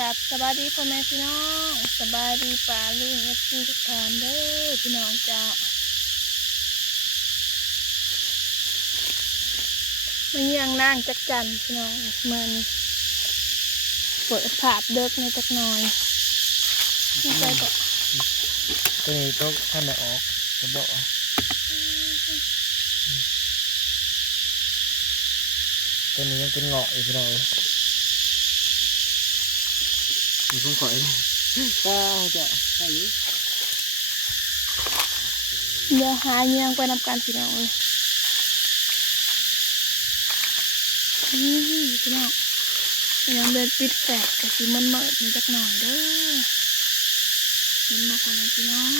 กับสบายดีพ่อแม่พี่น้องสบายดีป่าลุงทุกท่านเด้อพี่น้องจ้ามันยังนั่งจักจันพี่น้องเมื่อนี้เปิดภาพเด็กในจักหน่อยนี่ใจก็ตัวนี้ก็ท่านได้ออกจะบอกตัวนี้ยังเป็นเงาะอยู่พี่น้องมีพุ่งข่อยก็จะใช่อยู่เดี๋ยวหาเงี้ยงไปนำกันพี่น้องเลยพี่น้องยังเดินปิดแฝดกับสีมันเมิดในจักหน่อยเด้อเห็นมาคนพี่น้อง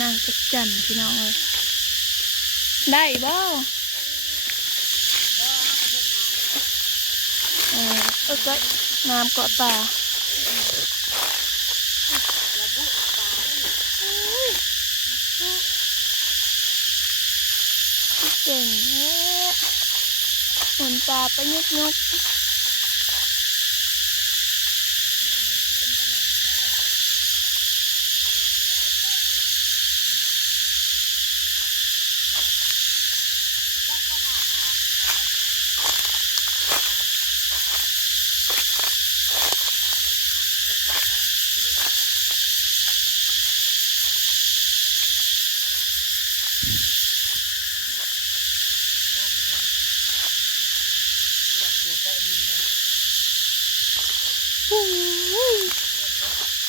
นางจักจันพี่น้องเลยได้บ่ก็น้ำเกาะตาเก่งแท้หมุนตาไปยุก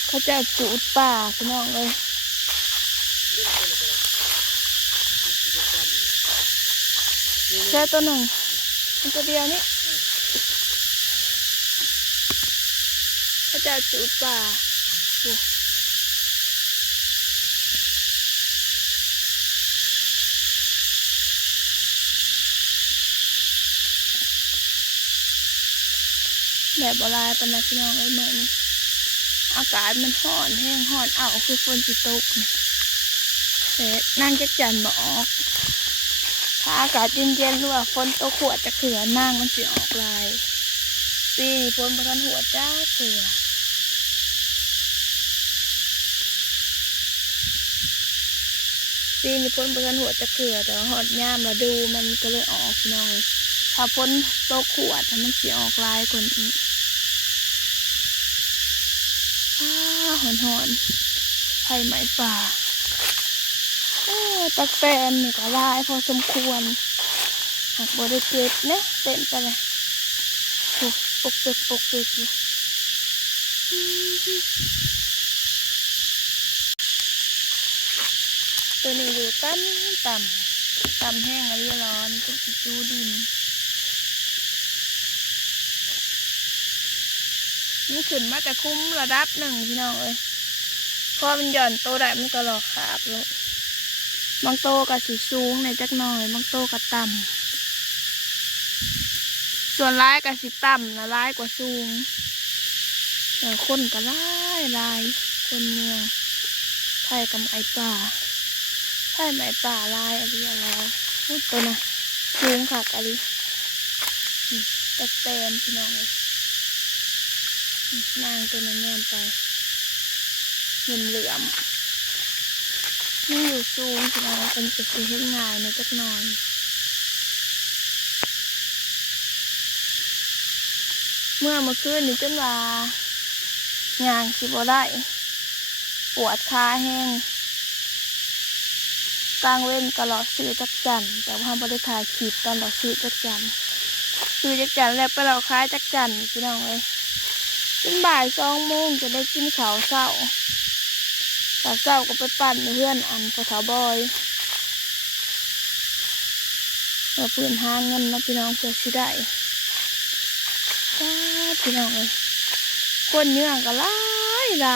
เขาจะจูดป่าพี่น้องเลยแค่ตัวหนึ่งมันตัวเดียวนี่เขาจะจูดป่าแบบโบราณเป็นนะพี่น้องเลยเมื่อนี้อากาศมันห่อนแห้งห่อนเอาคือฝนจิตกนี่แต่นั่งจักจันบ่ออกถ้าอากาศเย็นๆหรือว่าฝนตกขวดจะเขือนั่งมันสิออกลายปีฝนประทันหัวจ้าเขือปีนี้ฝนประทันหัวจะเขือแต่หอดย่ามมาดูมันก็เลยออกพี่น้องเลยถ้าฝนตกขวดมันสิออกลายคนนี้หอนไผ่ไหมป่าตะแตนนี่ก็ลายพอสมควรหากบริเก็บเนี่ยเต็มไปเลยปกเปกอยู่ตัวนี้อยู่ต่ำแห้งอะไรร้อนก็จะจูดินนี่ขึ้นมาแต่คุ้มระดับหนึ่งพี่น้องเอ้ยพอมันหย่อนโตได้มันก็หลอกขาบเลยบางโตก็สีสูงในจักหน่อยบางโตก็ต่ำส่วนร้ายก็สีต่ำนะร้ายกว่าสูงแต่คนก็ลายคนเมืองไผ่กับไอป่าไผ่ไม้ป่าลายอะไรพูดตัวนะสูงขาดอะไรตะแตนพี่น้องเลยนางตัวนั้นแนมไปเหลื่อมนี่อยู่สูงพี่น้องเป็นจะสีเห็นง่ายในจักหน่อยเมื่อคืนนี้จนว่างานสิบ่ได้ปวดขาแห้งกลางเว้นก็หลอดซื้อจักจันแต่ว่าบริถ่ายขีดตอนหลอดซื้อจักจันแล้วไปเราค้ายจักจันพี่น้องเลยจนบ่าย2 โมงจะได้กินข้าวเช้าก็ไปปั่นเพื่อนอันพอถาบอยเพื่อนหาเงินนะพี่น้องเพื่อสิได้พี่น้องเลยคนเนื้อก็ล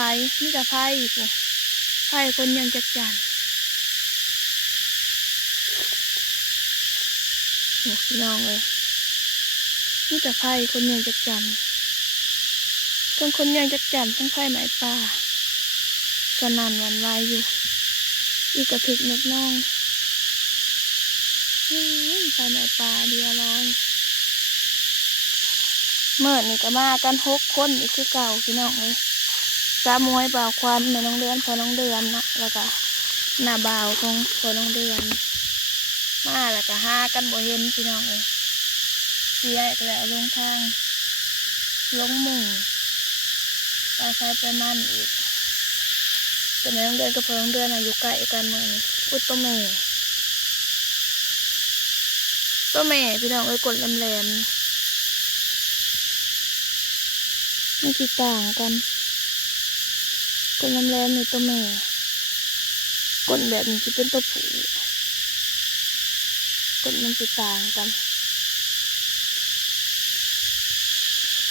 ายนี่จะไพ่คนยังจักจันพี่น้องเลยนี่จะไพ่คนยังจักจันทั้งคนยังจักจันทั้งไพ่ไหมป่าสนั่นวันวายอยู่อีกกระถึกเม็ดน้อง ภายในป่าเดียวลอยเมื่อนี่ก็มากัน6 คนอีกคือเก่าพี่น้องเลยจ้ามวยบ่าวควันแม่น้องเดือนพอน้องเดือนเนาะแล้วก็หน้าบ่าวของพอน้องเดือนมาแล้วก็หากันบ่เห็นพี่น้องเลยเสียอีกแล้วลงทางลงหมู่ไปใครไปมันอีกแต่แม่น้องเดือนกับพอน้องเดือนอยู่ใกล้กันเมืองอุตโตเมตัวแม่พี่น้องกดแหลมๆมันสิต่างกันกดแหลมๆนี่ตัวแม่กดแบบนี้จะเป็นตัวผู้กดมันสิต่างกัน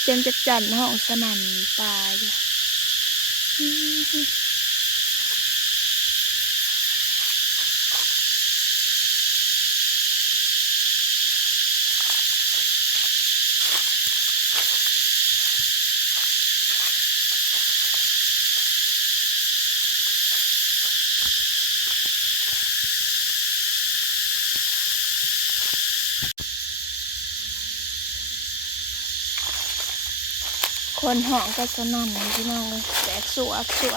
เจมจะจันห้องสนั่นตายอยู่คนห้องก็สนั่นพี่น้องเลยแตกสวดที่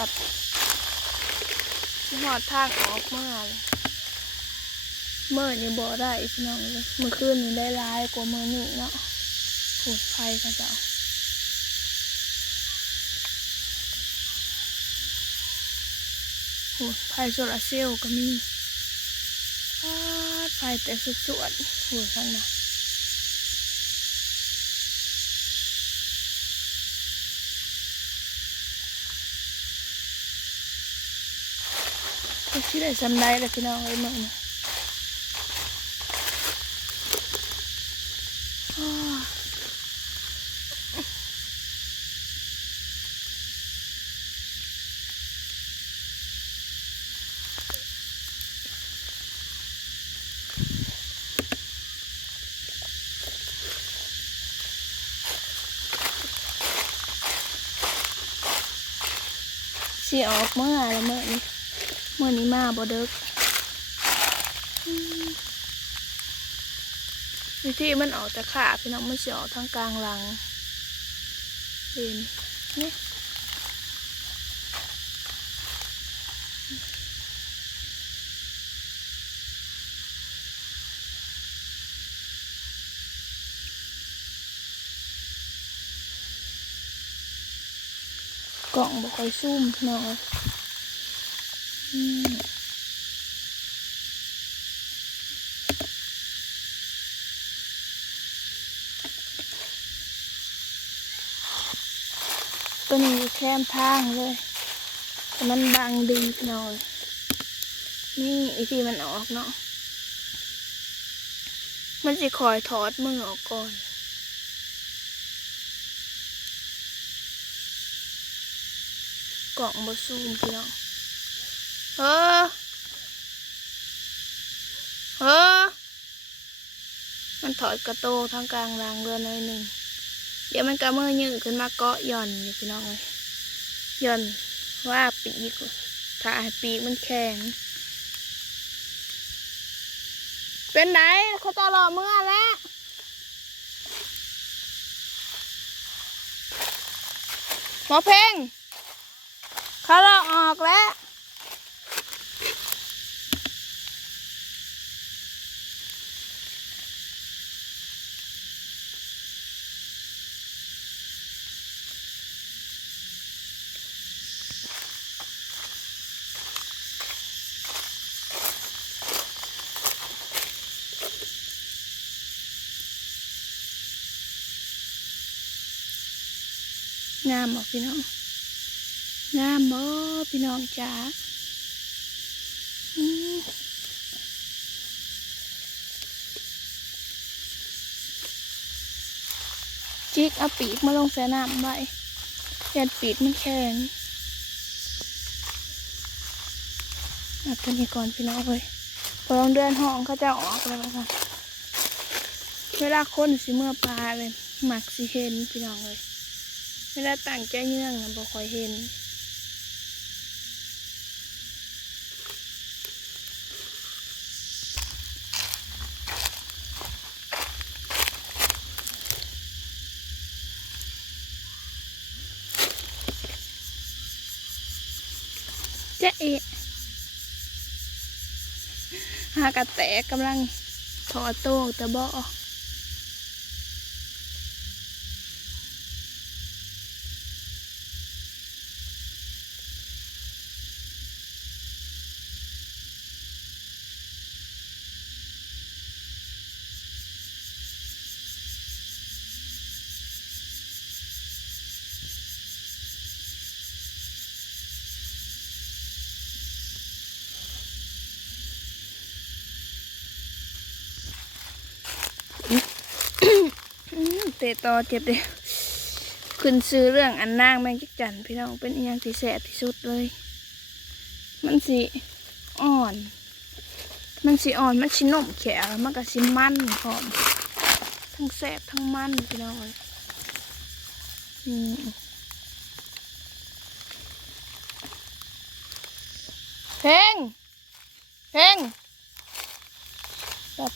หอดทางออกมาเลยเมื่อนี่บ่ได้พี่น้องเลยเมื่อคืนนี่ได้ร้ายกว่าเมื่อนี้เนาะโหดไฟกันเจ้าโหดไฟโซลาร์เซลล์ก็มีไฟแต่สวดโหดข้างหน้าที่ได้สำได้แล้วพี่น้องเลยเมื่อนี้สิออกเมื่อไรเมื่อนี้มาบ่เด็กวิธีมันออกจากขาพี่น้องมันสิออกทางกลางหลังเห็นนี่กล่องบ่ค่อยซุ่มพี่น้องตัวนี้แคมทางเลยแต่มันบังดีพี่น้องนี่วิธีมันออกเนาะมันสิคอยถอดมือออกก่อนกล่องบ่ซูมพี่น้องเฮ้อมันถอดกระโตทางกลางรางเรือหน่อยหนึ่งเดี๋ยวมันก็มือยืดขึ้นมาเกาะหย่อนอยู่พี่น้องเลยหย่อนว่าปีกถ้าปีกมันแข็งเป็นไหนเขาจะรอเมื่อแล้วหมอเพ่งเขาลอกออกแล้วงามบ่พี่น้องงามบ่พี่น้องจ๋าจิกเอาปีกมาลงใส่น้ำไว้ยันปีกมันแข็งเอาตัวนี้ก่อนพี่น้องเลยพอลองเดินห้องเขาจะออกเลยค่ะเวลาคนสิเมื่อปลาเลยหมักสิเห็นพี่น้องเลยเวลาตั้งใจเยื่องนะบ่ค่อยเห็น หากระแตกำลังถอดโต้แต่บ่เตะต่อเจ็บเด้ขึ้นซื้อเรื่องอันนางแมงจักจันพี่น้องเป็นอีหยังที่แสบที่สุดเลย มันสิอ่อน มันสิอ่อนมันสินมแข็งมันก็สิมันหอมทั้งแสบทั้งมันพี่น้องเลยเพลง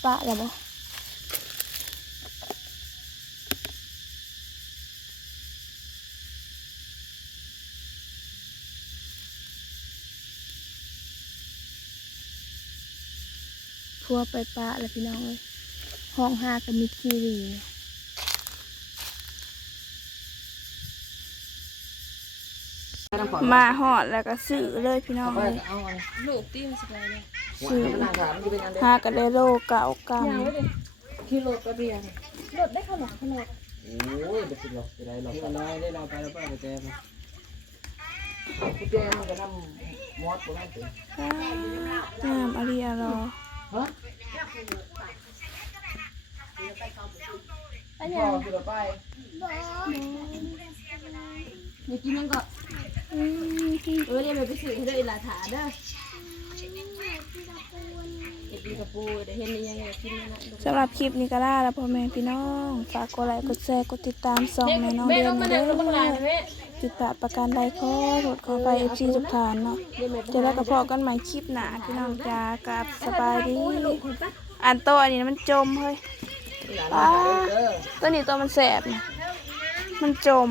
ปะแล้วบ่พัวไปปะแล้วพี่น้องเลยห้องห้ากับมิดคิรีมาหอดแล้วก็ซื้อเลยพี่น้องเลยลูกติ้มสบายเลยซื้อหากันได้โลเก่ากำกิโลกระเบียร์รถได้ขนาดโอ้ยเดี๋ยวสิหรอกจะได้หรอกที่น้อยได้เราไปแล้วก็ไปแจมกูแจมมันก็นำมอสกูนั่นสิน้ำอารีอารอฮะอันนี้คือเราไปอยากกินยังก็เดี๋ยวไปซื้อให้ด้วยหลาถาเด้ออยากกินกระปูเดี๋ยวเห็นยังอยากกินนั่นนะสำหรับคลิปนี้ก็ได้แล้วพ่อแม่พี่น้องฝากกดไลค์กดแชร์กดติดตามส่องแม่น้องเดือนเด้อติดตามประกันใดขอโทษขอไปFCทุกท่านเนาะเดี๋ยวเราก็พอกันใหม่คลิปหน้าพี่น้องจ้ากับสบายดีอันโตอันนี้มันจมเฮ้ยตัวนี้ตัวมันแสบนะมันจม